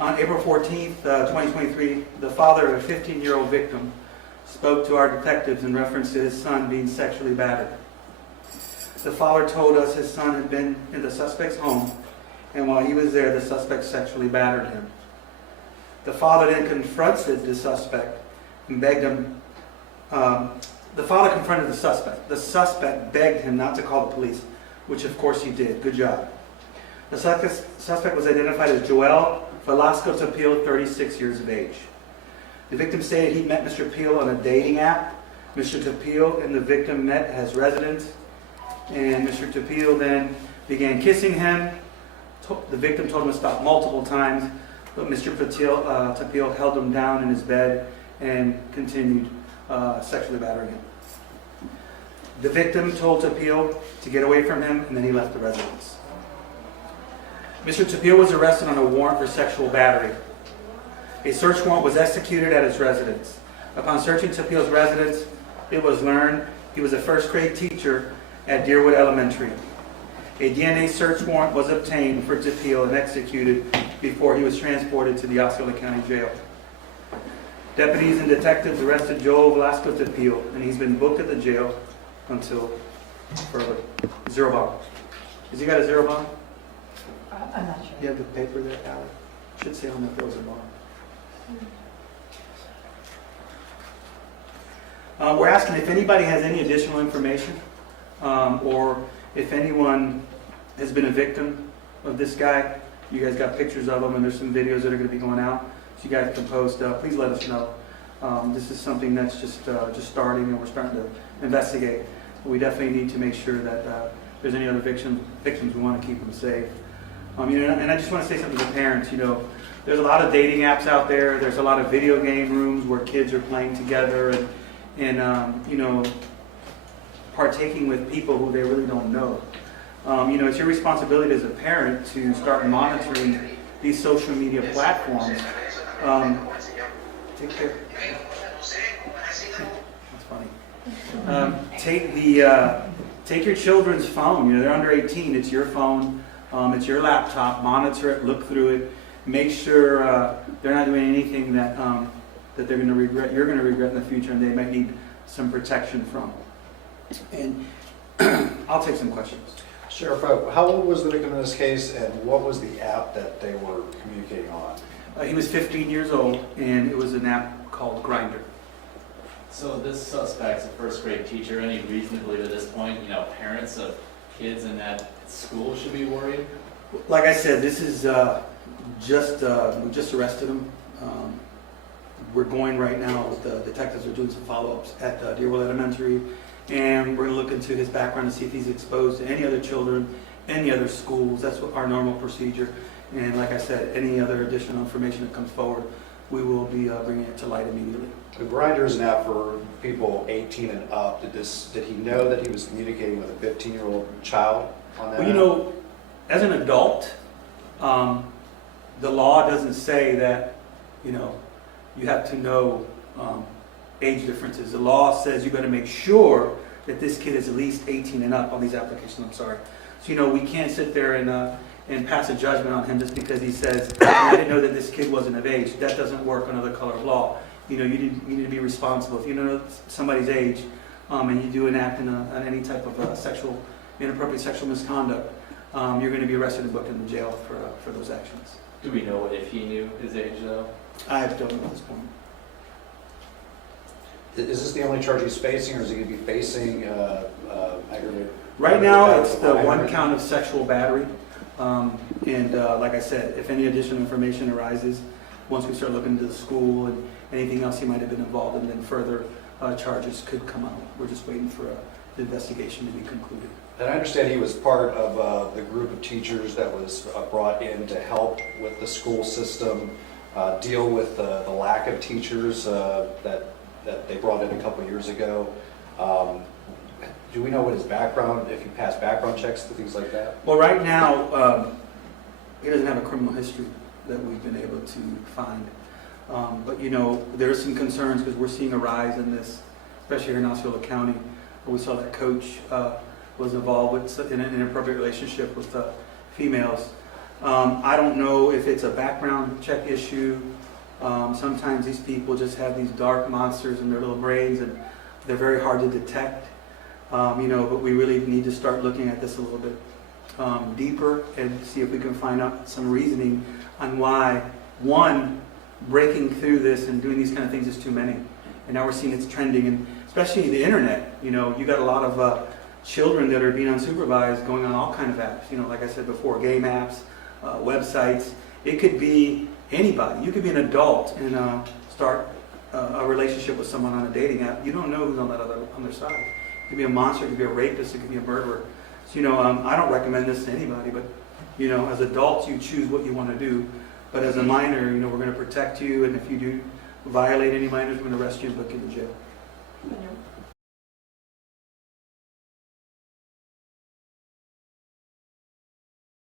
On April 14th, 2023, the father of a 15-year-old victim spoke to our detectives in reference to his son being sexually battered. The father told us his son had been in the suspect's home, and while he was there, the suspect sexually battered him. The father then confronted the suspect and begged him. The father confronted the suspect. The suspect begged him not to call the police, which of course he did. Good job. The suspect was identified as Joel Velasco Tapil, 36 years of age. The victim stated he met Mr. Peel on a dating app. Mr. Tapil and the victim met at his residence, and Mr. Tapil then began kissing him. The victim told him to stop multiple times, but Mr. Tapil held him down in his bed and continued sexually battering him. The victim told Tapil to get away from him, and then he left the residence. Mr. Tapil was arrested on a warrant for sexual battery. A search warrant was executed at his residence. Upon searching Tapil's residence, it was learned he was a first-grade teacher at Deerwood Elementary. A DNA search warrant was obtained for Tapil and executed before he was transported to the Osceola County Jail. Deputies and detectives arrested Joel Velasco Tapil, and he's been booked at the jail until further. Zero bond. Has he got a zero bond? I'm not sure. You have the paper there, Allie? Should say on the bills of bond. We're asking if anybody has any additional information, or if anyone has been a victim of this guy. You guys got pictures of him, and there's some videos that are going to be going out, so you guys can post. Please let us know. This is something that's just starting, and we're starting to investigate. We definitely need to make sure that if there's any other victims, we want to keep them safe. And I just want to say something to parents. There's a lot of dating apps out there. There's a lot of video game rooms where kids are playing together and partaking with people who they really don't know. It's your responsibility as a parent to start monitoring these social media platforms. Take care. That's funny. Take your children's phone. They're under 18. It's your phone. It's your laptop. Monitor it. Look through it. Make sure they're not doing anything that they're going to regret. You're going to regret in the future, and they might need some protection from. And I'll take some questions. Sheriff, how old was the victim in this case, and what was the app that they were communicating on? He was 15 years old, and it was an app called Grindr. So this suspect's a first grade teacher. Any reason to believe at this point, parents of kids in that school should be worried? Like I said, this is we just arrested him. We're going right now with the detectives are doing some follow-ups at Deerwood Elementary, and we're going to look into his background to see if he's exposed to any other children, any other schools. That's what our normal procedure. And like I said, any other additional information that comes forward, we will be bringing it to light immediately. The Grindr is an app for people 18 and up. Did he know that he was communicating with a 15-year-old child on that? Well, as an adult, the law doesn't say that, you have to know age differences. The law says you got to make sure that this kid is at least 18 and up on these applications. I'm sorry. So, we can't sit there and pass a judgment on him just because he says, I didn't know that this kid wasn't of age. That doesn't work under the color of law. You need to be responsible. If you know somebody's age and you do an act on any type of inappropriate sexual misconduct, you're going to be arrested and booked in the jail for those actions. Do we know if he knew his age, though? I don't know at this point. Is this the only charge he's facing, or is he going to be facing aggravated? Right now, it's the one count of sexual battery. Like I said, if any additional information arises, once we start looking into the school and anything else he might have been involved in, then further charges could come out. We're just waiting for the investigation to be concluded. And I understand he was part of the group of teachers that was brought in to help with the school system deal with the lack of teachers that they brought in a couple years ago. Do we know what his background, if he passed background checks and things like that? Well, right now, he doesn't have a criminal history that we've been able to find. But there are some concerns because we're seeing a rise in this, especially here in Osceola County, where we saw that coach was involved in an inappropriate relationship with females. I don't know if it's a background check issue. Sometimes these people just have these dark monsters in their little brains, and they're very hard to detect. But we really need to start looking at this a little bit deeper and see if we can find out some reasoning on why, one, breaking through this and doing these kind of things is too many. And now we're seeing it's trending, and especially the internet. You got a lot of children that are being unsupervised going on all kinds of apps. Like I said before, game apps, websites. It could be anybody. You could be an adult and start a relationship with someone on a dating app. You don't know who's on that other side. It could be a monster, it could be a rapist, it could be a murderer. So, I don't recommend this to anybody, but, as adults, you choose what you want to do. But as a minor, we're going to protect you, and if you do violate any minors, we're going to arrest you and put you in jail.